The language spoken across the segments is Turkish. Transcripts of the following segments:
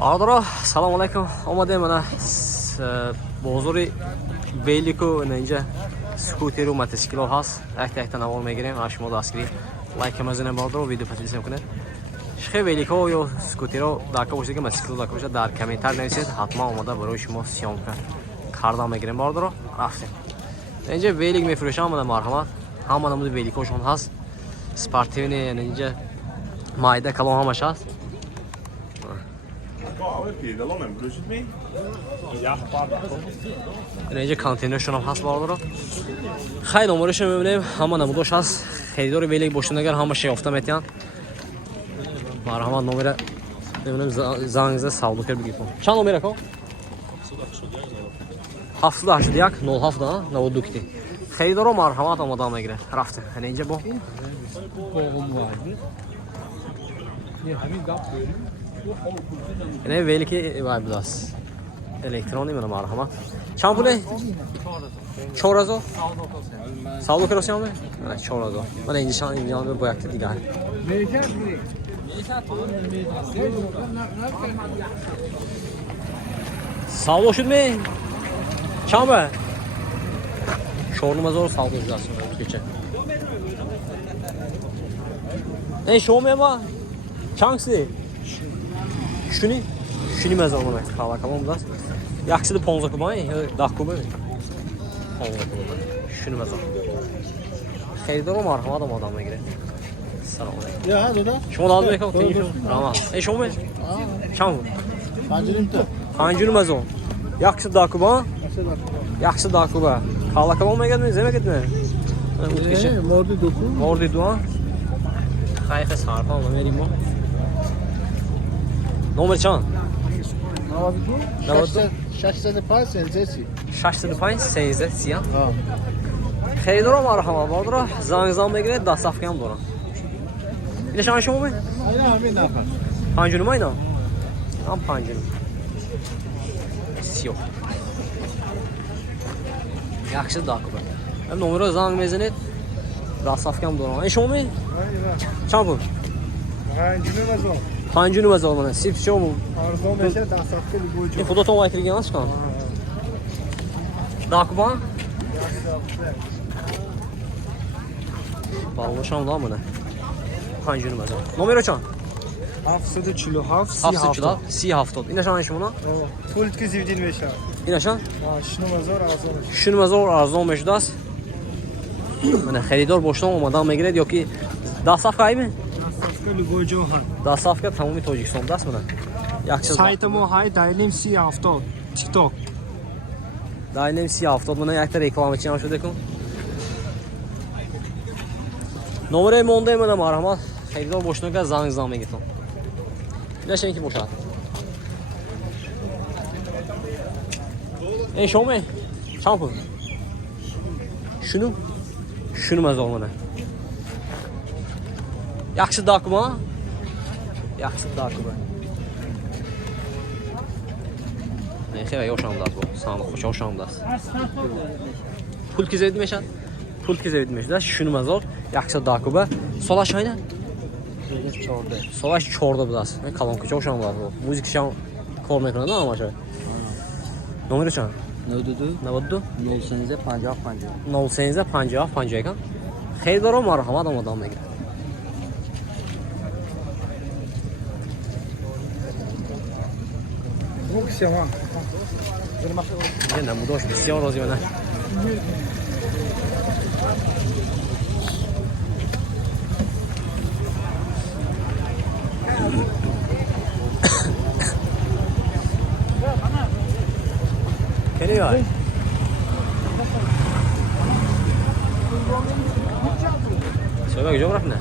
Barodaro, salom alaykum. Omadem mana bozori Beyliko اینجا سکوتر و موتورسیکل هست. یک نوار میگیریم. شما دستگیری لایک مزنه بارادارو ویدیو پسندیدم کنید. شخه Beyliko یا سکوتر داکا باشه که موتورسیکل داکا باشه در کامنتار نویسید. حتما آماده برای شما سیام کردم میگیریم بارادارو. رفتیم. اینجا Beylik میفروشم من مرحمت. همه نمود Beylikشون هست. سپارتیون اینجا مایده کلام همش هست. اینجا کانتینرشون هم هست بارادارو. خیلی نمرش میبینیم همه نموداش هست. خریدار Beylik باشون اگر همه یافته میتین مرحمت نمره میبینیم زنگ ساودو کر بگید کن. چند نمره کن؟ 781 07 92 کتی. خریدارو مرحمت آماده میگیره. رفتیم. اینجا با اینه Beylik وای بلاس الکترونی من مرحمت. چند پوله؟ 4000 ساودو کراسیام نه 4000 من اینجا با یک دیگه ساودو شد می چند به 4000 ساودو شد است چه ای شما ما چانسی شونی مزار من خالا کامون بلاس یکسید 15 کوبای 10 کوبای 15 کوبای شونی مزار خریدارو مرحمت آماده میگیره. سلام علیکم. یا دادا شما داد میکنم تیشون راما ای شما چند پنجریم تو پنجون مزار یکسید 10 کوبا یکسید 10 کوبا خالا کامون میگن زمین موردی دو خیلی سرپا میریم ما نمبر چند 605 سنزسی 605 13 خریدارو مرحمت بارادارو زنگ میگیره دست افکه هم دارم. اینه شما شما می؟ اینا همین نفر پنجونم اینا؟ هم پنجونم 30 یکشد داکو بر هم نمره زنگ میزنید دست افکه هم دارم. این شما می؟ چند بود؟ پنجونم از آلمانه سیب شما آرزو میشه دست افکه بگوی این خودتون وایتری گناس کن داکو با؟ باوشم دامونه پنجونم از آلمان نمره چند؟ 747 3070 اینا شان شما پولت که زیودین میشه اینا شان 6000 ارزان میشه دست من خریدار باشم اومدم میگیرد یا که دست افکه ایمه دست افکه تمامی تاجیکستان دست من سایت ما های دایلیم 3070 تیک توک دایلیم 3070 من یک تا رکلام چی هم شده کن نمره مونده من مرحمت خریدار باشم که زنگ میگیتم نشه اینکه باشد ای شما چند پول شونو مزار منه یکشد داکو ما یکشد داکو با نه خیلی یوشم دست با سلام خوش یوشم دست پول کی زید میشد پول کی زید میشد شونو مزار یکشد داکو با سولاش اینه سولاش 14 بداست من کلام که یوشم دست با موزیکشم کار میکنه نه ماشه نمره چند 92 013 50 013 50 50 کن خیلی دارم مرحمت آماده میگیره یه نموداش بسیار راضی منه کنی بای سوی کجا رفت نه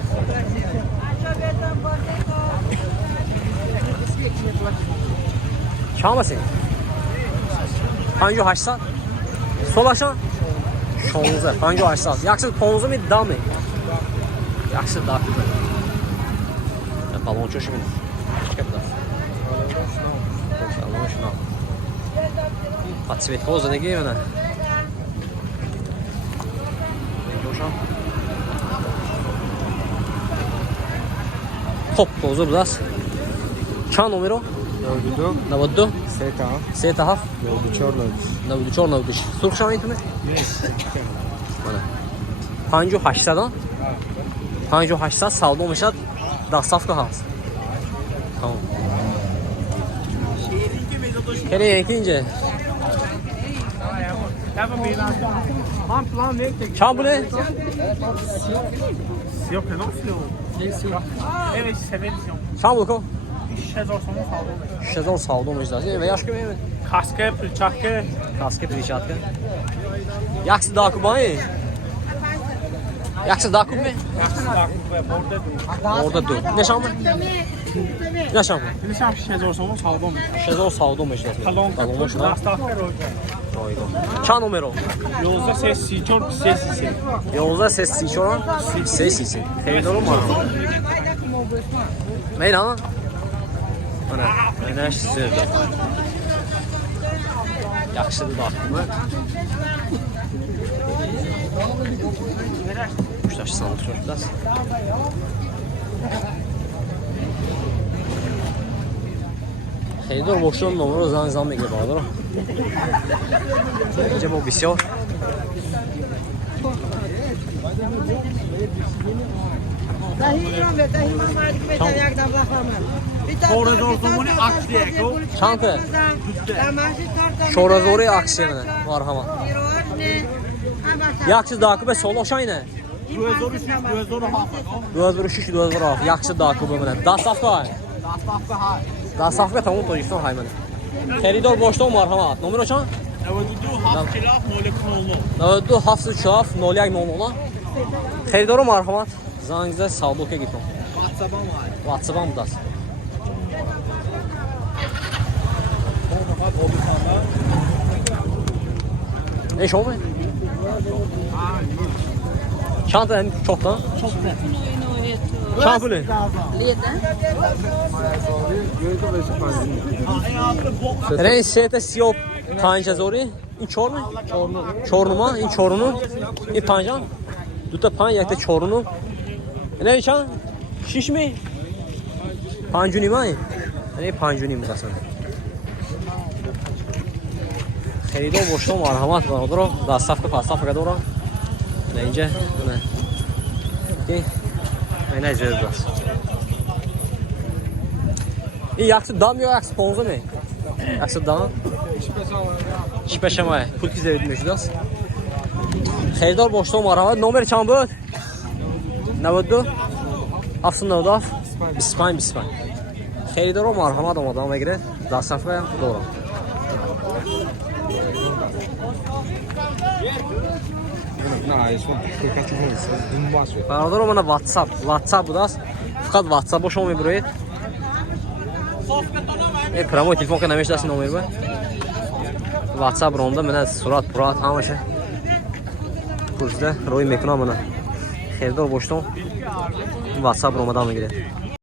چند بسید 5800 سولاشان 16 5800 یکصد 15 می دامی یکصد دامی بالون چوش می چه بدست بالونش نه подсветка زندگی منه خب توضیح بدست چند نمره 92, 92 3 تا 3 تا 7 94 94 96 سرخ شمایتونه mana 58 dan 58 savdo میشد دستافka هست tamam Nereye ikinci? Çam bu ne? Siyah penal siyah. Evet severiz ya. Çam bu ko? 6000 so'm savdo. Şezon savdo müjdesi ve yaş gibi mi? Kaska, pulchakka. Kaske pirişatka. Yaksi daku bayı. Yaksi daku mu? Orada dur. Ne şam mı? Ne şam mı? Nişan 6000 so'm savdo. Şezon savdo müjdesi. Talon mu? Dastafka Oydu. Çan numara. 11 ses 34 ses ise. Yolda ses sıçran. Ses isi. Xeyli olur mu? Meyl ana. Ana. Ana şişirdi. Yaxşıdır da aklımı. Kuşlar sandık çocuklar. Xeyli boşluğun numara zan bekle bağlar. Bence bu bisyor. Çantı. Şorazori aksiyonu var hama. Yaxşı dakı ve solo şayne. 2003 2006 yaxşı dakı bu bilen. Dastafka. Dastafka tamam to'yishdan hayman. Xaridor boshdan marhamat. Nomer o'chan? 92 7 chilaf 0100. Xaridor marhamat. Zangizda savdoga gitdim. WhatsApp'am das. Ne şov mu? Çanta hem çoktan. Çampı ne? Reis sete siyop panjazori. این چهارمه؟ چهارم این چهارونو این پنجم دو تا پنج یک تا چهارونو نه چند؟ شش می؟ پنج و نیمه نه پنج و نیمه اصلا خریدو باشتم مرحمت برادر دستاف که پاساف که دارم نه اینجا نه این نه جلد است این یکس دام یا یکس پونزه می؟ یکس دام؟ شپشمای پول کی زدید میشداست خریدار باشتم مرحمت نمبر چند بود 92 792 25 25 خریدار مرحمت اومدم بگیره دستافه دارم برادر من واتساپ بود است فقط واتساپ شما میبرید پرامو تلفن که نمیشه دست نمبر بود واتساپ رونده من صورت پرات همشه پوزده روی میکنم من خیلی دور باشتم واتساپ رو اومدم میگیره